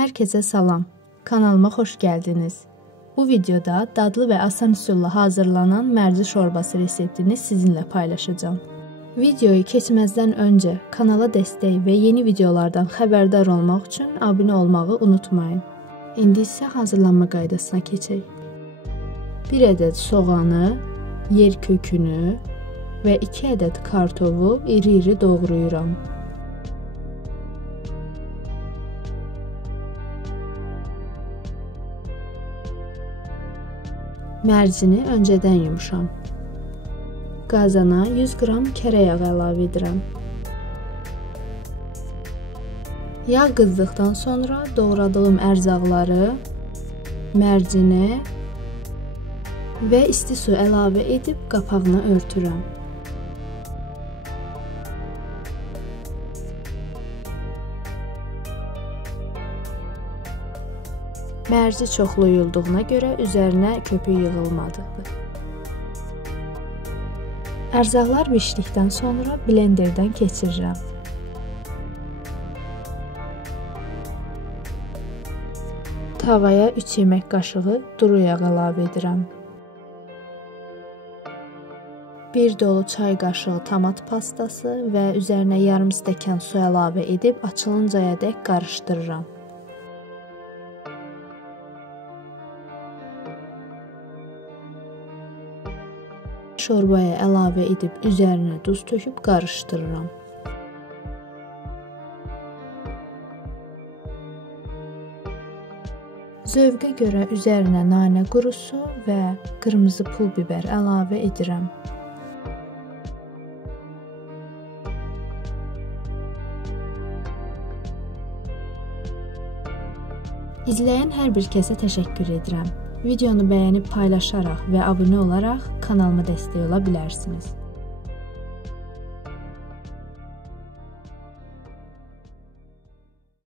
Herkese salam. Kanalıma xoş gəldiniz. Bu videoda dadlı və asan üsulla hazırlanan mərci şorbası reseptini sizinlə paylaşacağım. Videoyu keçməzdən öncə kanala dəstək və yeni videolardan xəbərdar olmaq üçün abunə olmağı unutmayın. İndi isə hazırlanma qaydasına keçək. 1 ədəd soğanı, yer kökünü və 2 ədəd kartofu iri-iri doğrayıram. Mərcini öncədən yumuşam. Qazana 100 qram kərə yağı əlavə edirəm. Yağ qızdıqdan sonra doğradığım ərzaqları, mərcini və isti su əlavə edib qapağını örtürəm. Mərci çoxlu yuyulduğuna görə üzərinə köpük yığılmadıdır. Ərzaqlar bişdikdən sonra blenderdən keçirirəm. Tavaya 3 yemək qaşığı duru yağ əlavə edirəm. 1 dolu çay qaşığı tomat pastası və üzərinə yarım stəkan su əlavə edib açılıncaya dək qarışdırıram. Şorbaya əlavə edib üzərinə duz töküb qarışdırıram. Zövqə görə üzərinə nanə qurusu və qırmızı pul biber əlavə edirəm. İzləyən hər bir kəsə təşəkkür edirəm. Videonu bəyənib paylaşaraq və abunə olaraq kanalıma dəstək ola bilərsiniz.